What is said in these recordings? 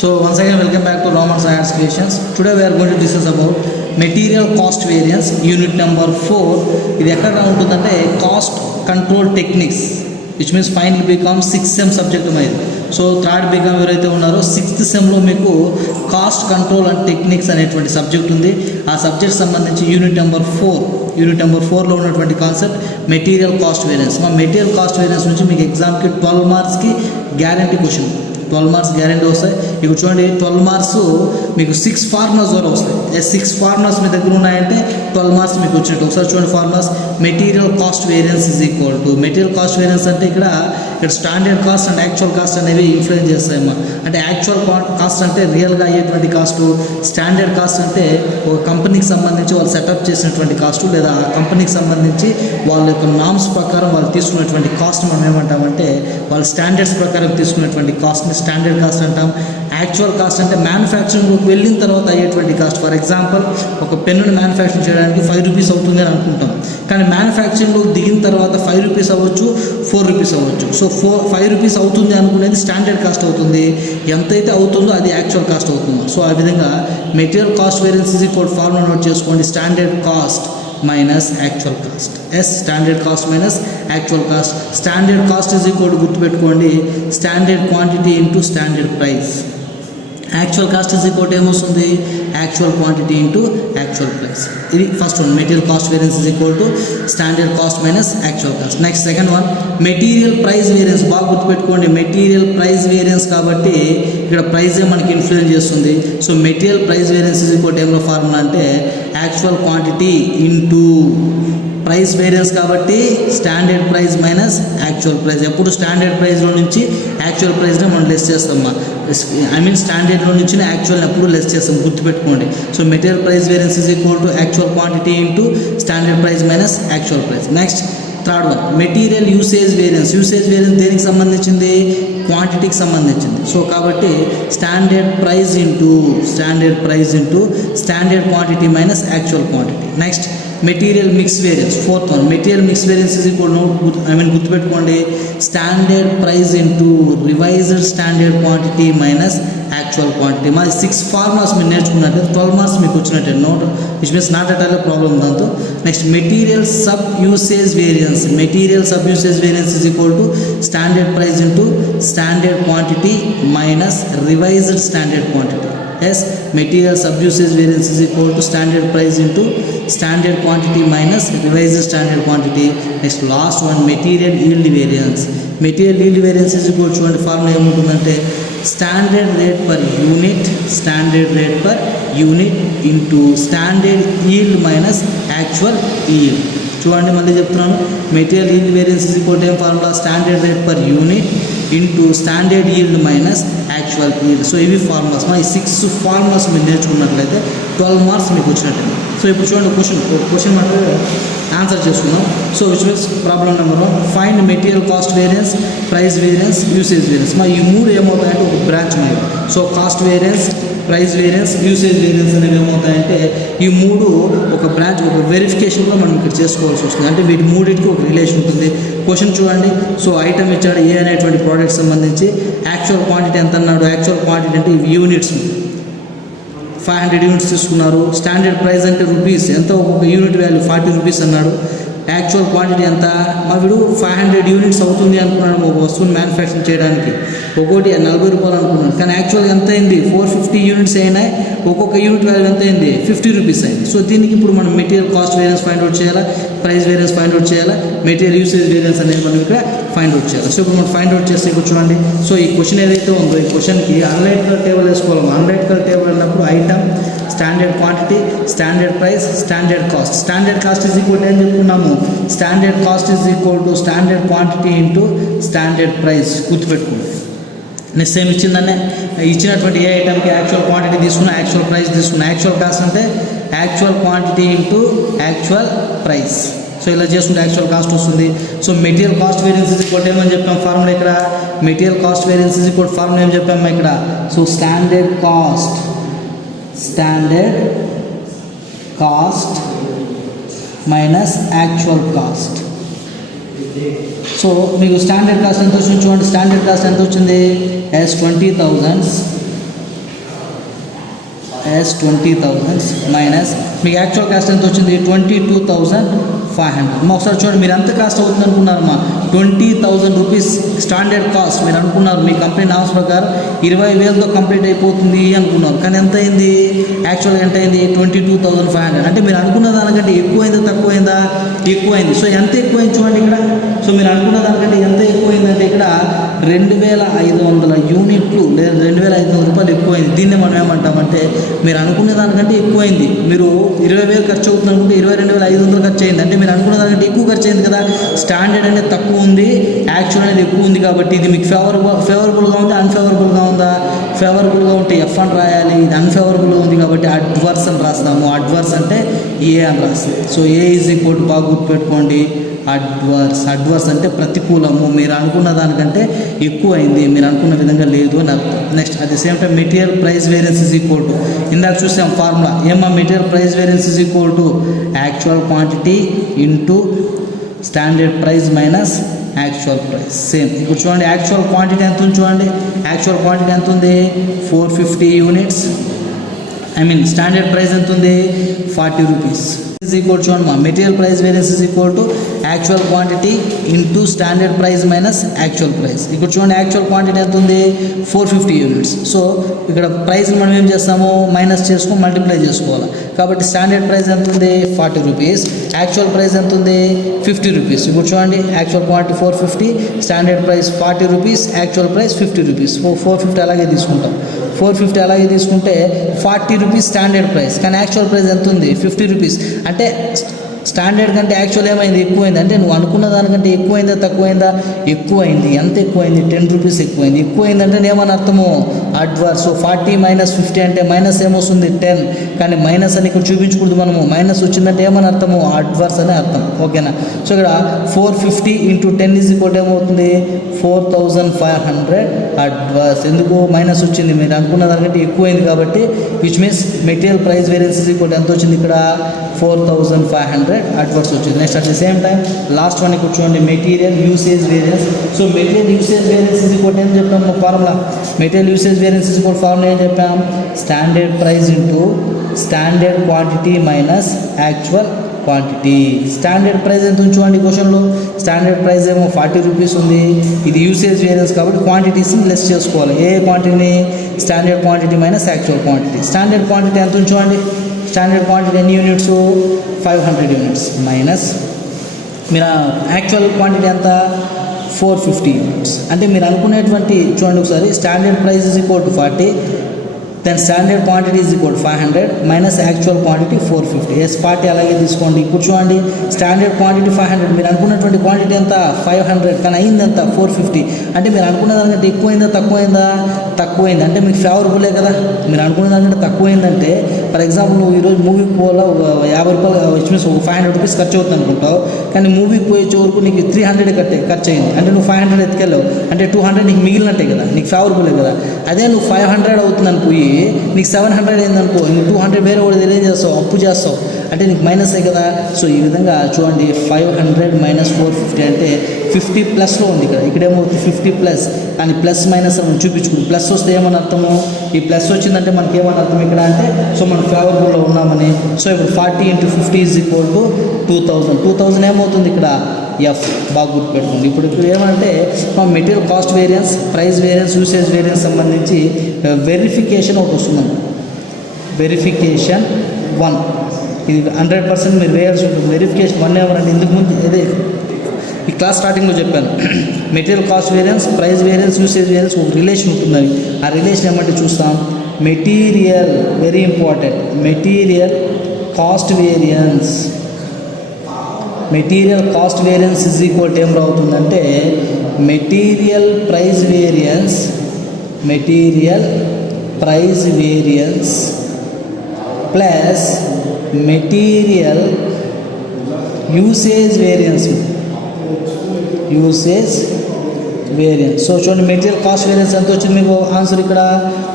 So once again welcome back to Roman Science Creations. Today we are going to discuss about material cost variance unit number 4. ఇది ఎక్కడ ఉంటుందంటే cost control techniques which means final BCom 6th sem subject ఇది. So third BCom ఎవరైతే ఉన్నారో 6th సెమ్లో మీకు cost control and techniques అనేటువంటి subject ఉంది. ఆ సబ్జెక్ట్ సంబంధించి యూనిట్ నెంబర్ 4లో ఉన్నటువంటి కాన్సెప్ట్ మెటీరియల్ కాస్ట్ వేరియన్స్. మా మెటీరియల్ కాస్ట్ వేరియన్స్ నుంచి మీకు ఎగ్జామ్కి 12 మార్క్స్కి గ్యారంటీ క్వశ్చన్, 12 మార్క్స్ గ్యారెంటీ వస్తాయి. ఇక్కడ చూడండి 12 మార్క్స్ మీకు 6 ఫార్ములాస్ ద్వారా వస్తాయి. 6 ఫార్ములాస్ మీ దగ్గర ఉన్నాయంటే 12 మార్క్స్ మీకు వచ్చినట్టు. ఒకసారి చూడండి formulas. Material cost variance is equal to, material cost variance అంటే ఇక్కడ standard cost and actual cost అనేవి ఇన్ఫ్లుయెన్స్ చేస్తాయమ్మా. అంటే యాక్చువల్ కాస్ట్ అంటే రియల్గా అయ్యేటువంటి కాస్ట్, స్టాండర్డ్ కాస్ట్ అంటే ఒక కంపెనీకి సంబంధించి వాళ్ళు సెటప్ చేసినటువంటి కాస్ట్ లేదా ఆ కంపెనీకి సంబంధించి వాళ్ళ యొక్క నామ్స్ ప్రకారం వాళ్ళు తీసుకున్నటువంటి కాస్ట్ మనం ఏమంటామంటే వాళ్ళ స్టాండర్డ్స్ ప్రకారం తీసుకున్నటువంటి కాస్ట్ని స్టాండర్డ్ కాస్ట్ అంటాం. యాక్చువల్ కాస్ట్ అంటే మ్యానుఫ్యాక్చరింగ్కి వెళ్ళిన తర్వాత అయ్యేటువంటి కాస్ట్. ఫర్ ఎగ్జాంపుల్ ఒక పెన్నుని మ్యానుఫ్యాక్చరింగ్ చేయడానికి 5 రూపీస్ అవుతుంది అని అనుకుంటాం, కానీ మ్యానుఫ్యాక్చరింగ్లో దిగిన తర్వాత 5 రూపీస్ అవ్వచ్చు, 4 రూపీస్ అవ్వచ్చు. సో 5 రూపీస్ అవుతుంది అనుకునేది స్టాండర్డ్ కాస్ట్ అవుతుంది, ఎంతైతే అవుతుందో అది యాక్చువల్ కాస్ట్ అవుతుంది. సో ఆ విధంగా material cost variance is equal formula note చేసుకోండి. Standard cost minus actual cost. Standard cost minus actual cost. Standard cost is equal గుర్తుపెట్టుకోండి standard quantity into standard price. Actual cost is equal ఏమొస్తుంది actual quantity into actual price. ఇది first one. Material cost variance is equal to standard cost minus actual cost. Next second one material price variance. బాగా గుర్తుపెట్టుకోండి material price variance కాబట్టి ఇక్కడ ప్రైజే మనకి influence చేస్తుంది. So material price variance is equal ఏమో formula అంటే actual quantity into price variance కాబట్టి standard price minus actual price. ఎప్పుడు స్టాండర్డ్ ప్రైస్లో నుంచి యాక్చువల్ ప్రైస్ని మనం లెస్ చేస్తామా, స్టాండర్డ్లో నుంచి యాక్చువల్ ఎప్పుడు లెస్ చేస్తాం గుర్తుపెట్టుకోండి. So material price variance is equal to actual quantity into standard price minus actual price. Next third one material usage variance. Usage variance దేనికి సంబంధించింది క్వాంటిటీకి సంబంధించింది. సో కాబట్టి standard price into standard quantity minus actual quantity. Next material mix variance. Fourth one material mix variance is equal గుర్తుపెట్టుకోండి standard price into revised standard quantity minus actual quantity. మాది 6 formulas మీరు నేర్చుకున్నట్టు 12 marks మీకు వచ్చినట్టే. Note which means not at all problem దాంతో. Next material sub usage variance. Material sub usage variance is equal to standard price into standard quantity minus revised standard quantity. Material sub usage variance is equal to standard price into standard quantity minus revised standard quantity. Next last one material yield variance. Material yield variance is equal చూడండి formula ఏముంటుందంటే standard rate per unit into standard yield minus actual yield. చూడండి మళ్ళీ చెప్తున్నాను material yield variance is equal to formula standard rate per unit into standard yield minus actual yield. So ఇవి formulas. ఈ 6 formulas మీరు నేర్చుకున్నట్లయితే 12 marks మీకు వచ్చినట్టు. So ఇప్పుడు చూడండి క్వశ్చన్ మనం ఆన్సర్ చేసుకుందాం. So which means problem number 1 find material cost variance, price variance, usage variance. ఈ 3 ఏమవుతాయంటే ఒక బ్రాంచ్ మీద. So cost variance, price variance, usage variance అనేవి ఏమవుతాయంటే ఈ 3 ఒక బ్రాంచ్ ఒక వెరిఫికేషన్లో మనం ఇక్కడ చేసుకోవాల్సి వస్తుంది. అంటే వీటి 3టికి ఒక రిలేషన్ ఉంటుంది. క్వశ్చన్ చూడండి. సో ఐటమ్ ఇచ్చాడు ఏ అనేటువంటి ప్రోడక్ట్ సంబంధించి యాక్చువల్ క్వాంటిటీ ఎంత అన్నాడు. యాక్చువల్ క్వాంటిటీ అంటే ఇవి యూనిట్స్ 500 యూనిట్స్ తీసుకున్నారు. స్టాండర్డ్ ప్రైస్ అంటే రూపీస్ ఎంత, ఒక్కొక్క యూనిట్ వాల్యూ 40 రూపీస్ అన్నాడు. యాక్చువల్ క్వాంటిటీ ఎంత వీడు 500 యూనిట్స్ అవుతుంది అనుకున్నాడు ఒక వస్తువుని మ్యానుఫ్యాక్చరింగ్ చేయడానికి. ఒక్కోటి 40 రూపాయలు అనుకున్నాడు, కానీ యాక్చువల్గా ఎంత అయింది 450 యూనిట్స్ అయినాయి. ఒక్కొక్క యూనిట్ వాల్యూ ఎంత అయింది 50 రూపీస్ అయింది. సో దీనికి ఇప్పుడు మనం material cost variance find out చేయాలా, ప్రైస్ వేరియన్స్ ఫైండ్ అవుట్ చేయాలా, మెటీరియల్ యూసేజ్ వేరియన్స్ అనేది మనం ఇక్కడ ఫైండ్ అవుట్ చేయాలి. సో ఇప్పుడు మనం ఫైండ్ అవుట్ చేస్తే ఇప్పుడు చూడండి. సో ఈ క్వశ్చన్ ఏదైతే ఉందో ఈ క్వశ్చన్కి అనలైటికల్ టేబుల్ వేసుకోవాలి. అనలైటికల్ టేబుల్ అన్నప్పుడు item, standard quantity, standard price, standard cost. Standard cost is equal ఏం చెప్పుకున్నాము standard cost is equal to standard quantity into standard price. గుర్తుపెట్టుకోండి. నెక్స్ట్ సేమ్ ఇచ్చినటువంటి ఏ ఐటమ్కి యాక్చువల్ క్వాంటిటీ తీసుకున్నా, యాక్చువల్ ప్రైస్ తీసుకున్నా. Actual cost అంటే actual quantity into actual price. So ఇలా చేసుకుంటే actual cost వస్తుంది. So material cost variance is equal ఏమని చెప్పాం ఫార్ములా ఇక్కడ. Material cost variance is equal formula ఏం చెప్పాము ఇక్కడ. So standard cost minus actual cost. So మీకు స్టాండర్డ్ కాస్ట్ ఎంత వచ్చింది చూడండి. స్టాండర్డ్ కాస్ట్ ఎంత వచ్చింది? S 20,000 as 20,000 మైనస్ మీకు యాక్చువల్ కాస్ట్ ఎంత వచ్చింది 22,500. ఒకసారి చూడండి మీరు ఎంత కాస్ట్ అవుతుంది అనుకున్నారు 20,000 రూపీస్ స్టాండర్డ్ కాస్ట్ మీరు అనుకున్నారు మీ కంపెనీ నామ్స్ ప్రకారం 20,000తో కంప్లీట్ అయిపోతుంది అనుకున్నారు. కానీ ఎంత అయింది యాక్చువల్గా ఎంత అయింది 22,500. అంటే మీరు అనుకున్న దానికంటే ఎక్కువైందా తక్కువైందా ఎక్కువైంది. సో ఎంత ఎక్కువైంది చూడండి ఇక్కడ. సో మీరు అనుకున్న దానికంటే ఎంత ఎక్కువైందంటే ఇక్కడ 2,500 యూనిట్లు లేదా 2,500 రూపాయలు ఎక్కువైంది. దీన్ని మనం ఏమంటామంటే మీరు అనుకునే దానికంటే ఎక్కువైంది. మీరు 20,000 ఖర్చు అవుతుంది అనుకుంటే 22,500 ఖర్చు అయింది. అంటే మీరు అనుకున్న దానికంటే ఎక్కువ ఖర్చు అయింది కదా. స్టాండర్డ్ అనేది తక్కువ ఉంది, యాక్చువల్ అనేది ఎక్కువ ఉంది. కాబట్టి ఇది మీకు ఫేవరబుల్గా ఉంది అన్ఫేవరబుల్గా ఉందా. ఫేవరబుల్గా ఉంటే ఎఫ్ అని రాయాలి. ఇది అన్ఫేవరబుల్గా ఉంది కాబట్టి అడ్వర్స్ అని రాస్తాము. అడ్వర్స్ అంటే ఏ అని రాస్తాం. So A is equal to బాగా గుర్తుపెట్టుకోండి అడ్వర్స్ అంటే ప్రతికూలము. మీరు అనుకున్న దానికంటే ఎక్కువ అయింది, మీరు అనుకున్న విధంగా లేదు అని అర్థం. Next at the same time material price variance is equal to ఇందాక చూసాం ఫార్ములా ఏమా material price variance is equal to actual quantity into standard price minus actual price. Same ఇప్పుడు చూడండి యాక్చువల్ క్వాంటిటీ ఎంత ఉంది చూడండి. యాక్చువల్ క్వాంటిటీ ఎంత ఉంది 450 యూనిట్స్. స్టాండర్డ్ ప్రైస్ ఎంత ఉంది 40 rupees. is equal to material price variance is equal to actual quantity into standard price minus actual price. ఇక్కడ చూడండి యాక్చువల్ క్వాంటిటీ ఎంత ఉంది 450 యూనిట్స్. సో ఇక్కడ ప్రైస్ మనం ఏం చేస్తాము మైనస్ చేసుకొని మల్టిప్లై చేసుకోవాలి. కాబట్టి స్టాండర్డ్ ప్రైస్ ఎంత ఉంది 40 రూపీస్, యాక్చువల్ ప్రైస్ ఎంత ఉంది 50 రూపీస్. ఇప్పుడు చూడండి actual quantity 450, standard price 40 rupees, actual price 50 rupees. 450 అలాగే తీసుకుంటాం. 450 అలాగే తీసుకుంటే 40 రూపీస్ స్టాండర్డ్ ప్రైస్, కానీ యాక్చువల్ ప్రైస్ ఎంత ఉంది 50 రూపీస్. అంటే స్టాండర్డ్ కంటే యాక్చువల్ ఏమైంది ఎక్కువైంది. అంటే నువ్వు అనుకున్న దానికంటే ఎక్కువైందా తక్కువైందా ఎక్కువైంది. ఎంత ఎక్కువైంది 10 రూపీస్ ఎక్కువైంది. ఎక్కువైందంటే ఏమని అర్థము అడ్వర్స్. సో 40 మైనస్ 50 అంటే మైనస్ ఏమొస్తుంది 10, కానీ మైనస్ అని ఇక్కడ చూపించకూడదు మనము. మైనస్ వచ్చిందంటే ఏమని అర్థము అడ్వర్స్ అని అర్థం. ఓకేనా. సో ఇక్కడ 450 ఇంటూ 10 ఈజ్ ఈక్వల్ ఏమవుతుంది 4,500 అడ్వర్స్. ఎందుకు మైనస్ వచ్చింది, మీరు అనుకున్న దానికంటే ఎక్కువైంది కాబట్టి. Which means material price variance is equal ఎంత వచ్చింది ఇక్కడ 4,500 అడ్వర్స్ వచ్చింది. Next at the same time last one ఇక్కడ చూడండి material usage variance. So material usage variance is equal ఏం చెప్పాము formula. Material usage variance is equal formula ఏం చెప్పాం standard price into standard quantity minus actual quantity. Standard price ఎంత చూడండి క్వశ్చన్లో. Standard price ఏమో 40 రూపీస్ ఉంది. ఇది యూసేజ్ వేరియన్స్ కాబట్టి క్వాంటిటీస్ని లెస్ చేసుకోవాలి. ఏ క్వాంటిటీని standard quantity minus actual quantity. Standard quantity ఎంత చూడండి. స్టాండర్డ్ క్వాంటిటీ ఎన్ని యూనిట్స్ 500 యూనిట్స్ మైనస్ మీరు యాక్చువల్ క్వాంటిటీ ఎంత 450 యూనిట్స్. అంటే మీరు అనుకునేటువంటి చూడండి ఒకసారి standard price is equal to 40, then standard quantity is equal 500 minus actual quantity 450. As 40 అలాగే తీసుకోండి. ఇప్పుడు చూడండి స్టాండర్డ్ క్వాంటిటీ 500, మీరు అనుకున్నటువంటి క్వాంటిటీ ఎంత 500, కానీ అయింది ఎంత 450. అంటే మీరు అనుకున్న దానికంటే ఎక్కువైందా తక్కువైందా తక్కువైంది. అంటే మీకు ఫేవరబులే కదా. మీరు అనుకున్న దానికంటే తక్కువైందంటే ఫర్ ఎగ్జాంపుల్ నువ్వు ఈరోజు మూవీకి పోవాలా 50 రూపాయలు విచ్ మీన్స్ 500 రూపీస్ ఖర్చు అవుతుంది అనుకుంటావు, కానీ మూవీకి పోయే వరకు నీకు 300 ఖర్చు అయింది. అంటే నువ్వు 500 ఎత్తుకెళ్ళావు అంటే 200 నీకు మిగిలినట్టే కదా, నీకు ఫేవరబులే కదా. అదే నువ్వు 500 అవుతుందని పోయి నీకు 700 అయిందనుకో, ఇంక 200 వేరే వాడు తెలియ చేస్తావు, అప్పు చేస్తావు, అంటే నీకు మైనసే కదా. సో ఈ విధంగా చూడండి 500 మైనస్ 450 అంటే 50 ప్లస్లో ఉంది. ఇక్కడ ఏమవుతుంది 50 ప్లస్, కానీ ప్లస్ మైనస్ అని చూపించుకుంది. ప్లస్ వస్తే ఏమని అర్థము, ఈ ప్లస్ వచ్చిందంటే మనకి ఏమని అర్థం ఇక్కడ అంటే సో మనం ఫేవరబుల్లో ఉన్నామని. సో ఇప్పుడు 40 ఇంటూ 50 ఈజ్ ఈక్వల్ టు 2000 ఏమవుతుంది ఇక్కడ ఎఫ్. బాగా గుర్తుపెట్టుకోండి. ఇప్పుడు ఏమంటే మా material cost variance, price variance, usage variance సంబంధించి వెరిఫికేషన్ ఒకటి వస్తుందండి. వెరిఫికేషన్ 1 ఇది 100% మీరు వేయాల్సి ఉంటుంది. వెరిఫికేషన్ 1 ఏమనండి ఇందుకు ముందు అదే ఈ క్లాస్ స్టార్టింగ్లో చెప్పాను. Material cost variance, price variance, usage variance ఒక రిలేషన్ ఉంటుందని. ఆ రిలేషన్ ఏమంటే చూస్తాం material, very important, material cost variance. Material cost variance is equal to ఏం అవుతుందంటే material price variance, material price variance plus material usage variance. Usage variance. So చూడండి material cost variance ఎంత వచ్చింది మీకు ఆన్సర్ ఇక్కడ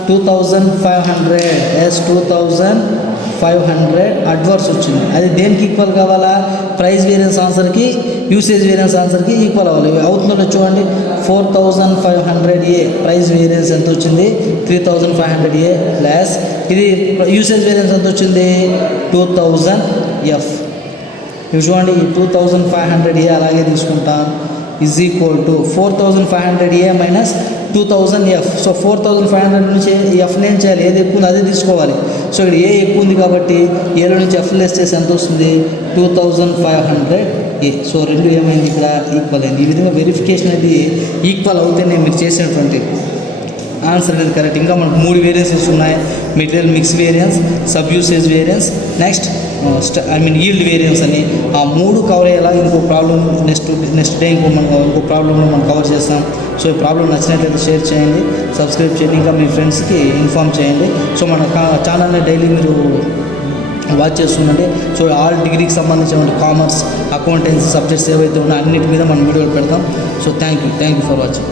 2500. ఎస్ 2500 అడ్వర్స్ వచ్చింది. అది దేనికి ఈక్వల్ కావాలా ప్రైస్ వేరియన్స్ ఆన్సర్కి, యూసేజ్ వేరియన్స్ ఆన్సర్కి ఈక్వల్ అవ్వాలి. అవుతుందో చూడండి 4500 ఏ ప్రైస్ వేరియన్స్ ఎంత వచ్చింది 3500 ఏ ప్లస్ ఇది యూసేజ్ వేరియన్స్ ఎంత వచ్చింది 2000 F. ఇవి చూడండి ఈ 2500 A అలాగే తీసుకుంటాం is equal to 4500 A minus 2000 F. So 4500 నుంచి ఎఫ్ని ఏం చేయాలి, ఏది ఎక్కువ ఉంది అదే తీసుకోవాలి. సో ఇక్కడ ఏ ఎక్కువ ఉంది కాబట్టి ఏలో నుంచి ఎఫ్ లెస్ చేసి ఎంత వస్తుంది 2500 A. సో రెండు ఏమైంది ఇక్కడ ఈక్వల్ అయింది. ఈ విధంగా వెరిఫికేషన్ అనేది ఈక్వల్ అవుతేనే మీరు చేసినటువంటి ఆన్సర్ అనేది కరెక్ట్. ఇంకా మనకు 3 వేరియన్సెస్ ఉన్నాయి, material mix variance, sub usage variance, next yield variance అని. ఆ 3 కవర్ అయ్యేలా ఇంకో ప్రాబ్లం నెక్స్ట్ డే ఇంకో ప్రాబ్లంలో మనం కవర్ చేస్తాం. సో ఈ ప్రాబ్లం నచ్చినట్లయితే షేర్ చేయండి, సబ్స్క్రైబ్ చేయండి, ఇంకా మీ ఫ్రెండ్స్కి ఇన్ఫామ్ చేయండి. సో మన ఛానల్ని డైలీ మీరు వాచ్ చేస్తుందండి. సో ఆల్ డిగ్రీకి సంబంధించిన కామర్స్, అకౌంటెన్సీ సబ్జెక్ట్స్ ఏవైతే ఉన్నాయో అన్నిటి మీద మనం వీడియోలు పెడతాం. So thank you for watching.